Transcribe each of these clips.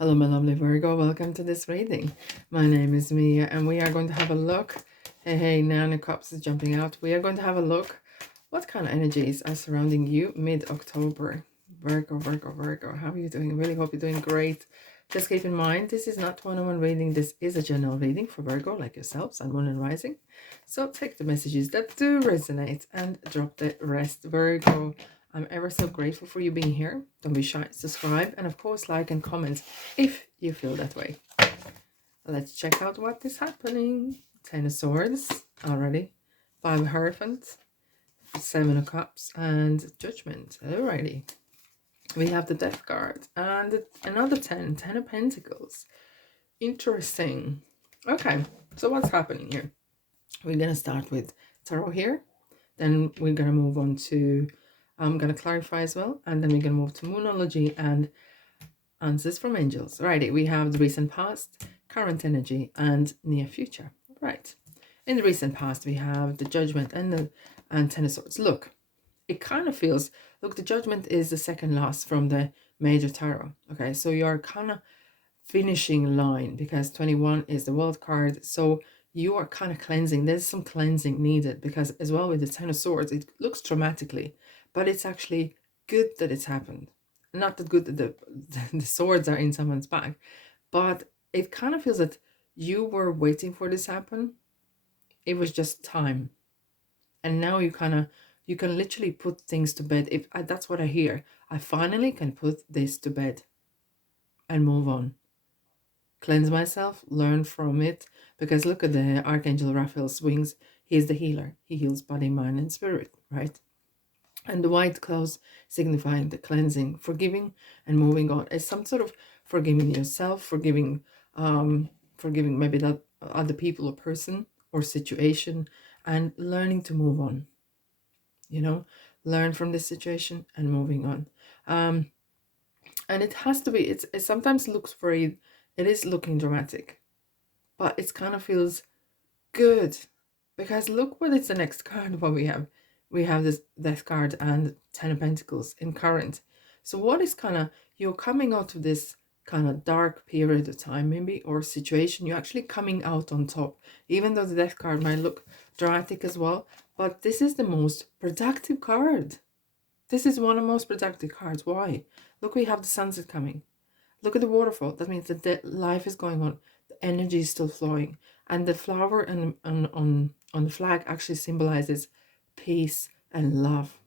Hello, my lovely Virgo. Welcome to this reading. My name is Mia, and we are going to have a look. Hey, Nine of Cups is jumping out. We are going to have a look. What kind of energies are surrounding you mid-October? Virgo, Virgo, Virgo. How are you doing? I really hope you're doing great. Just keep in mind, this is not one-on-one reading. This is a general reading for Virgo, like yourself, Sun, Moon, and Rising. So take the messages that do resonate and drop the rest, Virgo. I'm ever so grateful for you being here. Don't be shy. Subscribe and, of course, like and comment if you feel that way. Let's check out what is happening. 10 of Swords already. 5 of Hierophant. 7 of Cups and Judgment. Alrighty. We have the Death card and another 10 of Pentacles. Interesting. Okay, so what's happening here? We're going to start with Tarot here. Then we're going to move on to, I'm going to clarify as well. And then we're going to move to Moonology and Answers from Angels. Righty, we have the recent past, current energy, and near future. Right. In the recent past, we have the Judgment and the 10 of Swords. Look, it kind of feels, look, the Judgment is the second last from the major tarot. Okay, so you're kind of finishing line because 21 is the World card. So you are kind of cleansing. There's some cleansing needed because as well with the 10 of Swords, it looks dramatically, but it's actually good that it's happened. Not that good that the swords are in someone's back, but it kind of feels that you were waiting for this to happen. It was just time. And now you can literally put things to bed. If that's what I hear, I finally can put this to bed and move on. Cleanse myself, learn from it, because look at the Archangel Raphael's wings. He's the healer. He heals body, mind, and spirit, right? And the white clothes signifying the cleansing, forgiving, and moving on. It's some sort of forgiving yourself, forgiving maybe that other people or person or situation, and learning to move on. You know, learn from this situation and moving on. And it has to be. It sometimes looks very. It is looking dramatic, but it kind of feels good because look what it's the next card. What we have this Death card and 10 of Pentacles in current. So what is kind of, you're coming out of this kind of dark period of time maybe, or situation. You're actually coming out on top, even though the Death card might look dramatic as well. But this is the most productive card. This is one of the most productive cards. Why? Look, we have the sunset coming. Look at the waterfall. That means that the life is going on. The energy is still flowing. And the flower and on the flag actually symbolizes peace and love.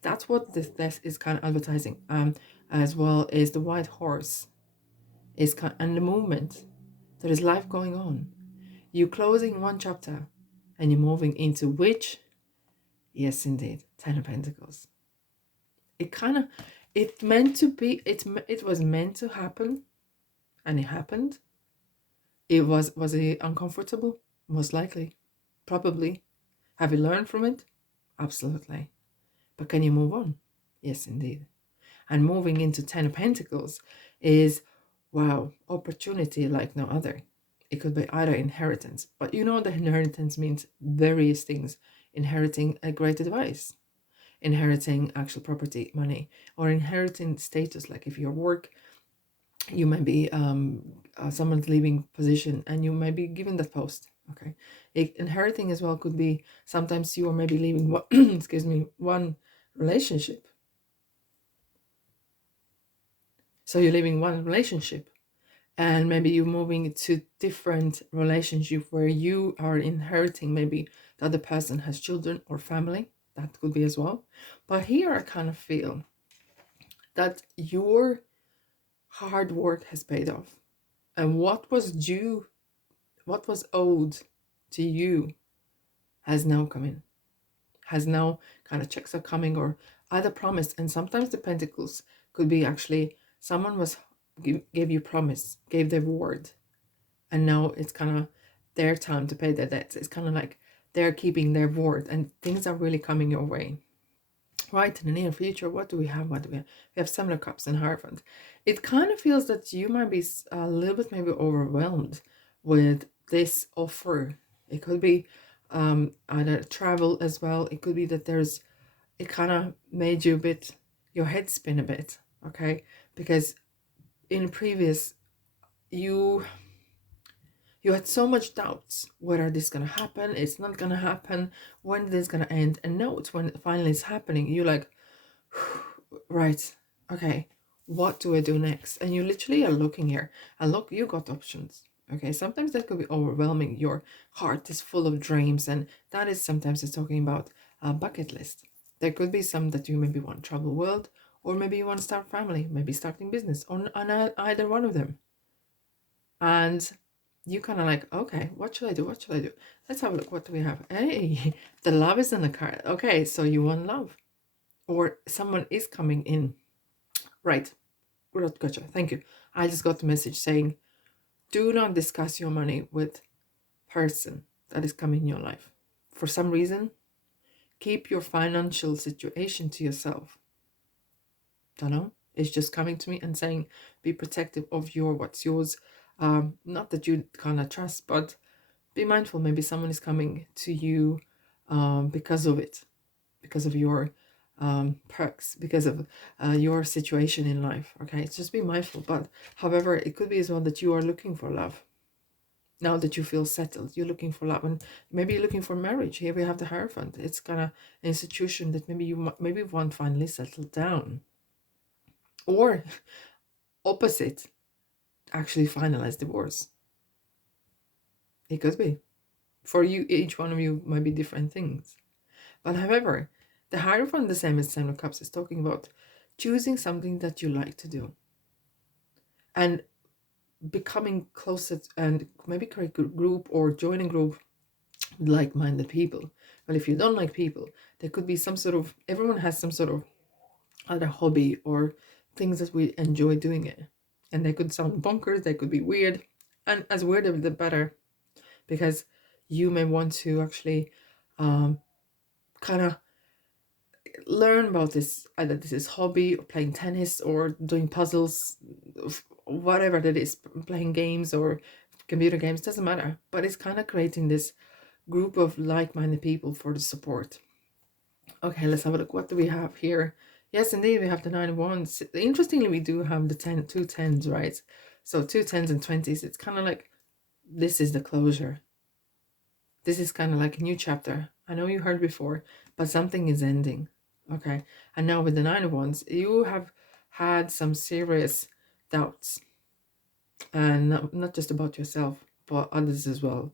That's what this is kind of advertising. As well as the white horse is and the movement. There is life going on. You're closing one chapter and you're moving into which? Yes, indeed, 10 of Pentacles. It kind of, it meant to be, it was meant to happen, and it happened. Was it uncomfortable? Most likely. Probably. Have you learned from it? Absolutely. But can you move on? Yes, indeed. And moving into 10 of Pentacles is, wow, opportunity like no other. It could be either inheritance, but you know the inheritance means various things. Inheriting a great advice, inheriting actual property, money, or inheriting status. Like if your work, you might be someone's leaving position and you might be given that post. Okay, inheriting as well could be sometimes you are maybe leaving what excuse me, one relationship. So you're leaving one relationship and maybe you're moving to different relationship where you are inheriting, maybe the other person has children or family. That could be as well. But here I kind of feel that your hard work has paid off, and what was due, what was owed to you has now come in, has now kind of checks are coming or either promised. And sometimes the pentacles could be actually someone was gave you promise, gave their word, and now it's kind of their time to pay their debts. It's kind of like they're keeping their word and things are really coming your way. Right, in the near future, what do we have? What do we have? We have 7 of Cups and Hierophant. It kind of feels that you might be a little bit maybe overwhelmed with this offer. It could be either travel as well. It could be that it kind of made you a bit, your head spin a bit, okay? Because in previous, you had so much doubts whether this is gonna happen, it's not gonna happen, when this is gonna end, and now it's when finally it's happening. You're like, right, okay, what do I do next? And you literally are looking here, and look, you got options. Okay, sometimes that could be overwhelming. Your heart is full of dreams, and that is sometimes it's talking about a bucket list. There could be some that you maybe want to travel the world, or maybe you want to start family, maybe starting business, or on either one of them. And you kind of like, okay, what should I do? What should I do? Let's have a look. What do we have? Hey, the love is in the card. Okay, so you want love, or someone is coming in. Right. Gotcha. Thank you. I just got the message saying, do not discuss your money with person that is coming in your life. For some reason, keep your financial situation to yourself. Don't know. It's just coming to me and saying, be protective of what's yours. Not that you cannot trust, but be mindful. Maybe someone is coming to you because of it, because of your perks, because of your situation in life. Okay, it's just be mindful. But however, it could be as well that you are looking for love. Now that you feel settled, you're looking for love, and maybe you're looking for marriage. Here we have the Hierophant. It's kind of an institution that maybe you maybe want finally settled down, or opposite, actually finalize divorce. It could be for you. Each one of you might be different things. But however, the Hierophant, the same as Ten of Cups, is talking about choosing something that you like to do and becoming closer and maybe create a group or join a group with like-minded people. Well, if you don't like people, there could be some sort of, everyone has some sort of other hobby or things that we enjoy doing it. And they could sound bonkers, they could be weird. And as weird, the better, because you may want to actually kind of learn about this, either this is hobby or playing tennis or doing puzzles, whatever that is, playing games or computer games, doesn't matter, but it's kind of creating this group of like-minded people for the support. Okay, let's have a look. What do we have here? Yes, indeed, we have the 9 of Wands. Interestingly, we do have the 2 10s, right? So 2 10s and 20s. It's kind of like this is the closure. This is kind of like a new chapter. I know you heard before, but something is ending. Okay, and now with the 9 of Wands, you have had some serious doubts, and not just about yourself, but others as well.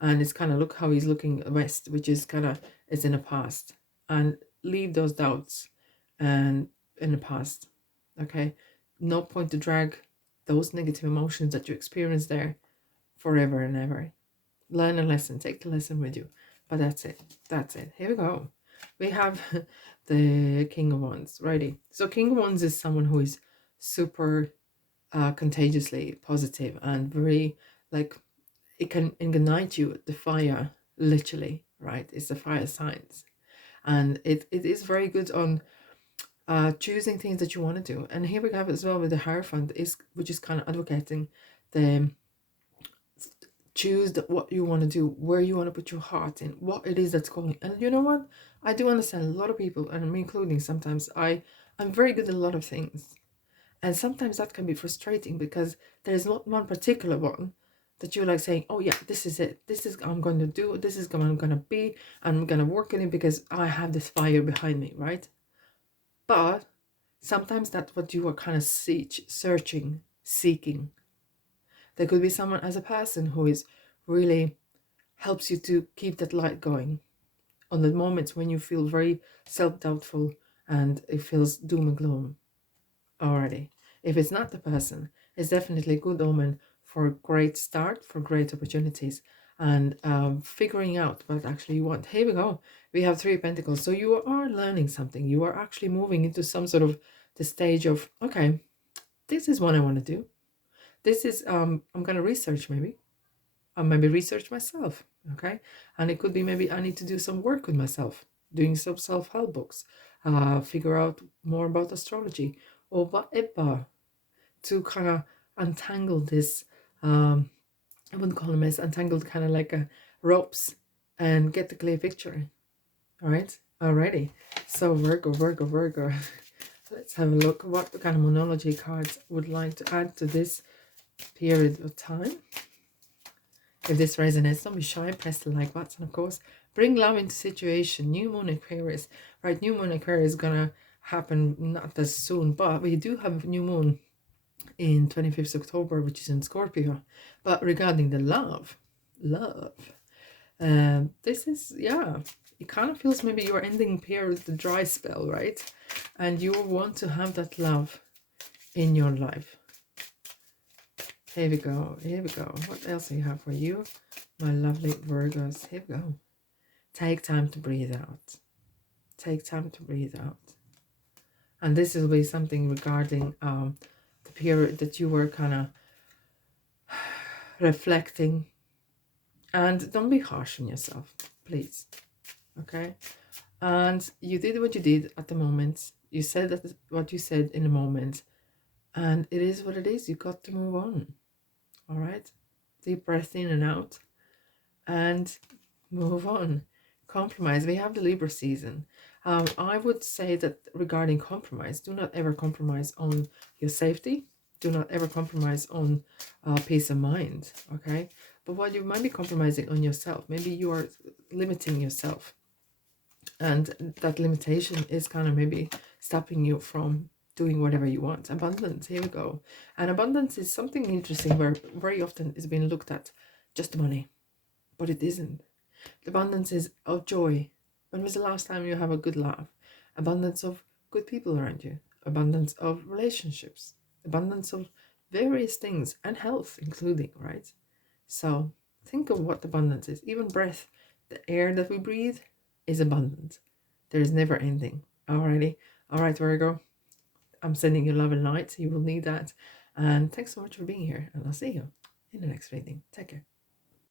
And it's kind of, look how he's looking west, which is kind of, it's in the past, and leave those doubts and in the past. Okay, no point to drag those negative emotions that you experience there forever and ever. Learn a lesson, take the lesson with you. But that's it. Here we go. We have the King of Wands. Righty. So King of Wands is someone who is super contagiously positive and very, like, it can ignite you, the fire, literally, right? It's the fire signs. And it is very good on choosing things that you want to do. And here we have as well with the Hierophant, which is kind of advocating the choose what you want to do, where you want to put your heart in, what it is that's calling. And you know what? I do understand a lot of people, and me including, sometimes I'm very good at a lot of things. And sometimes that can be frustrating because there's not one particular one that you're like saying, oh yeah, this is it. This is I'm going to do. This is what I'm going to be. I'm going to work in it because I have this fire behind me, right? But sometimes that's what you are kind of searching, seeking. There could be someone as a person who is really helps you to keep that light going on the moments when you feel very self-doubtful and it feels doom and gloom already. If it's not the person, it's definitely a good omen for a great start, for great opportunities, and figuring out what actually you want. Here we go. We have 3 Pentacles. So you are learning something. You are actually moving into some sort of the stage of, okay, this is what I want to do. This is, I'm going to research maybe. I'll maybe research myself, okay? And it could be maybe I need to do some work with myself, doing some self-help books, figure out more about astrology or whatever, to kind of untangle this, I wouldn't call them as untangled, kind of like ropes, and get the clear picture. All right, alrighty. So Virgo. Let's have a look what the kind of monology cards would like to add to this period of time. If this resonates, don't be shy, press the like button, of course. Bring love into situation. New moon Aquarius, right? New moon Aquarius is gonna happen not as soon, but we do have a new moon in 25th October, which is in Scorpio. But regarding the love, this is, yeah, it kind of feels maybe you're ending period, the dry spell, right? And you want to have that love in your life. Here we go. Here we go. What else do you have for you, my lovely Virgos? Here we go. Take time to breathe out. Take time to breathe out. And this will be something regarding the period that you were kind of reflecting. And don't be harsh on yourself, please. Okay? And you did what you did at the moment. You said that what you said in the moment. And it is what it is. You got to move on. All right? Deep breath in and out. And move on. Compromise. We have the Libra season. I would say that regarding compromise, do not ever compromise on your safety. Do not ever compromise on peace of mind. Okay? But what you might be compromising on yourself. Maybe you are limiting yourself. And that limitation is kind of maybe stopping you from doing whatever you want. Abundance, here we go. And abundance is something interesting where very often is being looked at just money, but it isn't. Abundance is of joy. When was the last time you have a good laugh? Abundance of good people around you. Abundance of relationships. Abundance of various things and health including, right? So think of what abundance is. Even breath, the air that we breathe is abundant. There is never ending. Alrighty. All right, Virgo. I'm sending you love and light. You will need that. And thanks so much for being here. And I'll see you in the next reading. Take care.